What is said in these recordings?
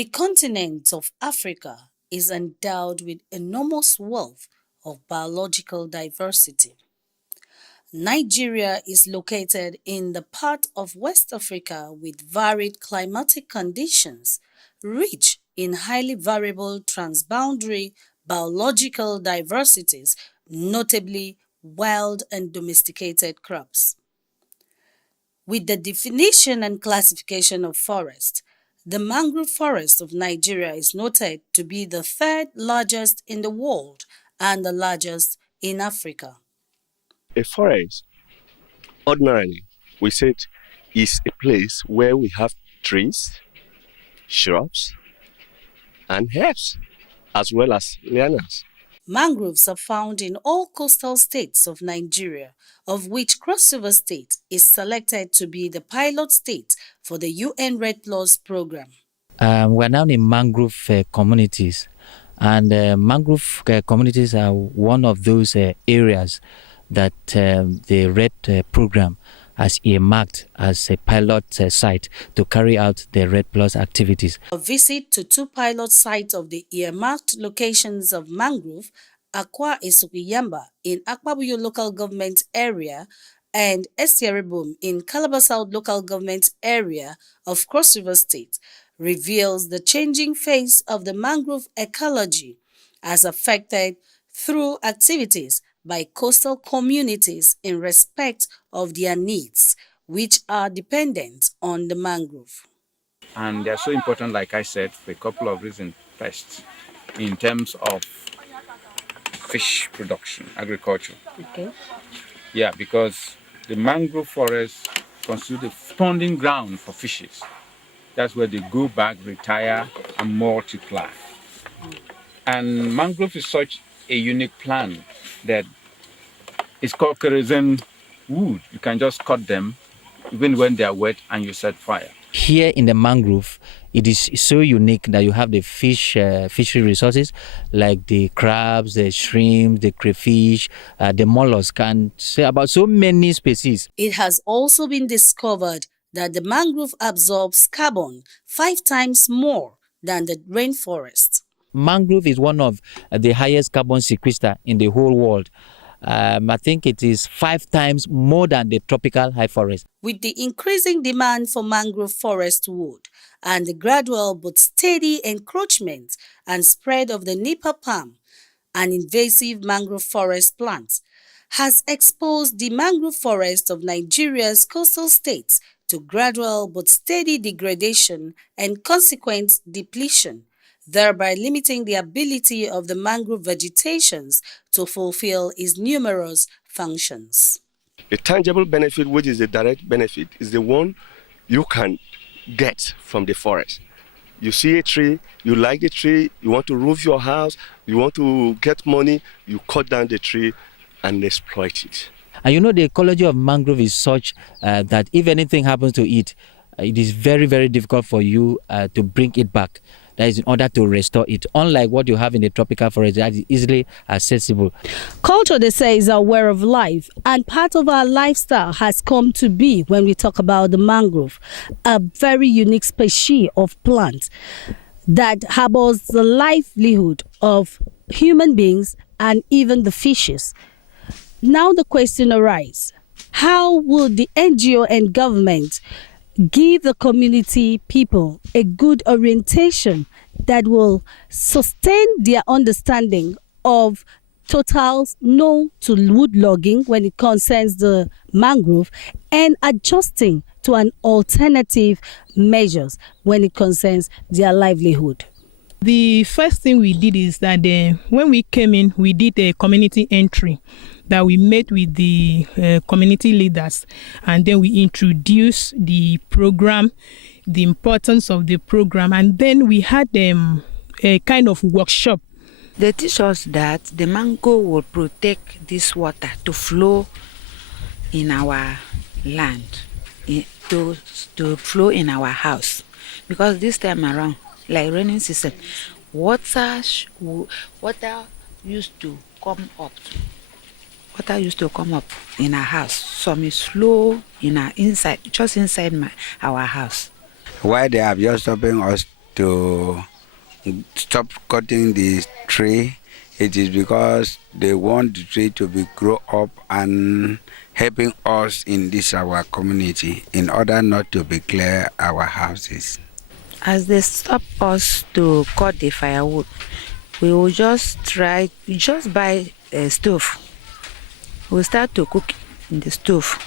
The continent of Africa is endowed with enormous wealth of biological diversity. Nigeria is located in the part of West Africa with varied climatic conditions, rich in highly variable transboundary biological diversities, notably wild and domesticated crops. With the definition and classification of forest, the mangrove forest of Nigeria is noted to be the third largest in the world and the largest in Africa. A forest, ordinarily, we said, is a place where we have trees, shrubs, and herbs, as well as lianas. Mangroves are found in all coastal states of Nigeria, of which Cross River State is selected to be the pilot state for the UN Red Plus program. We are now in mangrove communities, and mangrove communities are one of those areas that the Red program has earmarked as a pilot site to carry out the Red Plus activities. A visit to two pilot sites of the earmarked locations of mangrove, Akwa Esukiyamba in Akpabuyo local government area and Esieribum in Calabar South local government area of Cross River State, reveals the changing face of the mangrove ecology as affected through activities by coastal communities in respect of their needs, which are dependent on the mangrove. And they're so important, like I said, for a couple of reasons. First, in terms of fish production, agriculture. Okay. Yeah, because the mangrove forest constitutes a spawning ground for fishes. That's where they go back, retire, and multiply. And mangrove is such a unique plant that it's called kerosene wood. You can just cut them even when they are wet and you set fire. Here in the mangrove, it is so unique that you have the fishery resources like the crabs, the shrimp, the crayfish, the mollusk, and about so many species. It has also been discovered that the mangrove absorbs carbon 5 times more than the rainforest. Mangrove is one of the highest carbon sequester in the whole world. I think it is 5 times more than the tropical high forest. With the increasing demand for mangrove forest wood and the gradual but steady encroachment and spread of the nypa-palm, an invasive mangrove forest plant, has exposed the mangrove forest of Nigeria's coastal states to gradual but steady degradation and consequent depletion, thereby limiting the ability of the mangrove vegetations to fulfill its numerous functions. The tangible benefit, which is the direct benefit, is the one you can get from the forest. You see a tree, you like the tree, you want to roof your house, you want to get money, you cut down the tree and exploit it. And you know, the ecology of mangrove is such that if anything happens to it, it is very, very difficult for you to bring it back. That is in order to restore it, unlike what you have in the tropical forest that is easily accessible. Culture, they say, is our way of life, and part of our lifestyle has come to be when we talk about the mangrove, a very unique species of plant that harbors the livelihood of human beings and even the fishes. Now the question arises, how will the NGO and government give the community people a good orientation that will sustain their understanding of total no to wood logging when it concerns the mangrove and adjusting to an alternative measures when it concerns their livelihood? The first thing we did is that when we came in, we did a community entry that we met with the community leaders, and then we introduced the program, the importance of the program, and then we had a kind of workshop. They teach us that the mango will protect this water to flow in our land, to flow in our house, because this time around, like raining season, water used to come up. Water used to come up in our house. Some is slow in our inside, just inside our house. Why they are just stopping us to stop cutting the tree, it is because they want the tree to be grow up and helping us in this our community in order not to be clear our houses. As they stop us to cut the firewood, we will just buy a stove. We'll start to cook in the stove.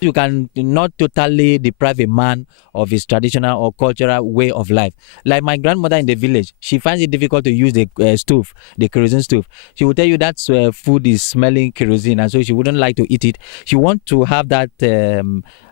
You can not totally deprive a man of his traditional or cultural way of life. Like my grandmother in the village, she finds it difficult to use the stove, the kerosene stove. She will tell you that food is smelling kerosene, and so she wouldn't like to eat it. She wants to have that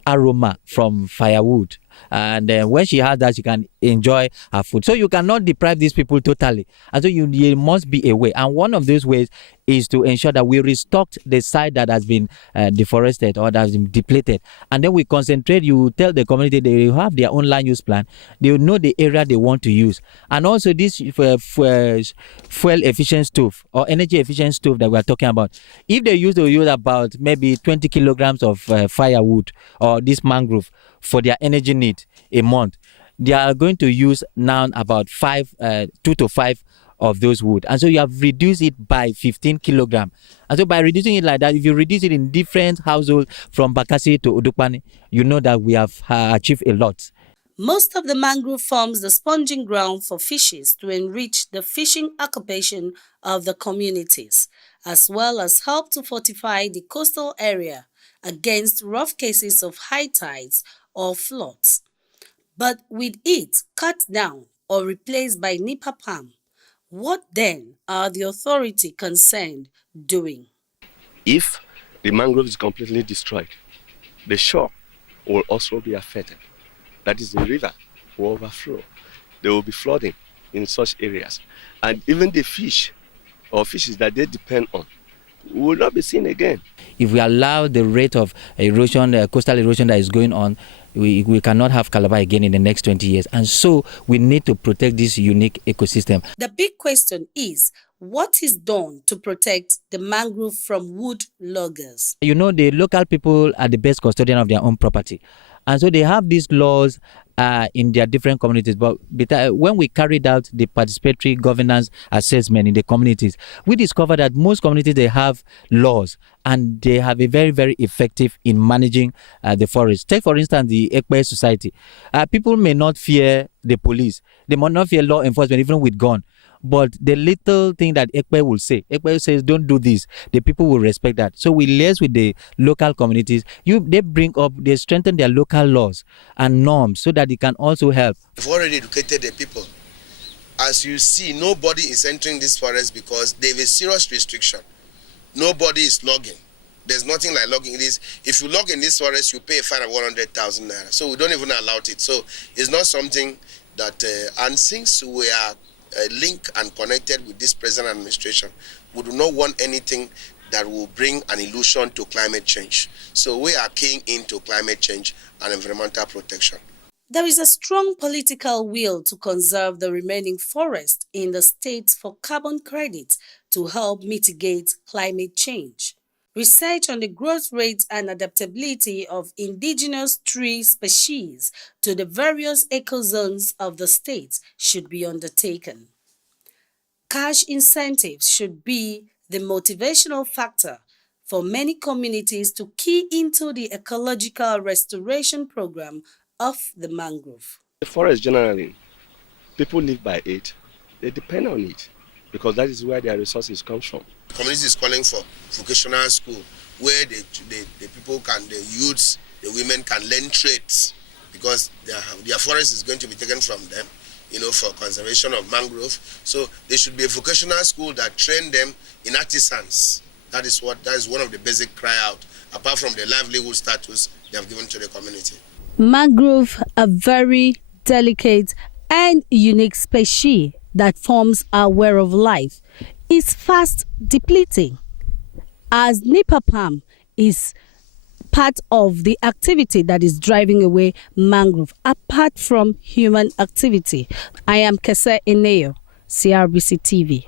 aroma from firewood. And when she has that, she can enjoy her food. So you cannot deprive these people totally. And so you must be a way. And one of those ways is to ensure that we restock the site that has been deforested or that has been depleted. And then we concentrate. You tell the community they have their own land use plan. They will know the area they want to use. And also this fuel efficient stove or energy efficient stove that we are talking about. If they use about maybe 20 kilograms of firewood or this mangrove for their energy need a month, they are going to use now about 2 to 5 of those wood. And so you have reduced it by 15 kilograms. And so by reducing it like that, if you reduce it in different households from Bakassi to Udukpani, you know that we have achieved a lot. Most of the mangrove forms the sponging ground for fishes to enrich the fishing occupation of the communities, as well as help to fortify the coastal area against rough cases of high tides or floods. But with it cut down or replaced by nypa-palm, what then are the authority concerned doing? If the mangrove is completely destroyed, the shore will also be affected. That is, the river will overflow. There will be flooding in such areas. And even the fish or fishes that they depend on will not be seen again. If we allow the rate of erosion, coastal erosion that is going on, we cannot have Calabar again in the next 20 years. And so we need to protect this unique ecosystem. The big question is, what is done to protect the mangrove from wood loggers? You know, the local people are the best custodian of their own property. And so they have these laws in their different communities. But when we carried out the participatory governance assessment in the communities, we discovered that most communities, they have laws and they have a very, very effective in managing the forest. Take, for instance, the NKESE society. People may not fear the police. They might not fear law enforcement, even with gun. But the little thing that NKESE will say, NKESE says, don't do this. The people will respect that. So we liaise with the local communities. They strengthen their local laws and norms so that they can also help. We've already educated the people. As you see, nobody is entering this forest because they have a serious restriction. Nobody is logging. There's nothing like logging. It is, if you log in this forest, you pay a fine of 100,000 naira. So we don't even allow it. So it's not something that, and since we are linked and connected with this present administration, we do not want anything that will bring an illusion to climate change. So we are keying into climate change and environmental protection. There is a strong political will to conserve the remaining forest in the states for carbon credits to help mitigate climate change. Research on the growth rates and adaptability of indigenous tree species to the various ecozones of the states should be undertaken. Cash incentives should be the motivational factor for many communities to key into the ecological restoration program of the mangrove. The forest generally, people live by it, they depend on it because that is where their resources come from. The community is calling for vocational school where the people can, the youths, the women can learn trades because their forest is going to be taken from them, for conservation of mangrove. So there should be a vocational school that train them in artisans. That is one of the basic cry out, apart from the livelihood status they have given to the community. Mangrove, a very delicate and unique species that forms our way of life, is fast depleting, as nypa-palm is part of the activity that is driving away mangrove, apart from human activity. I am NKESE ENEYO, CRBC TV.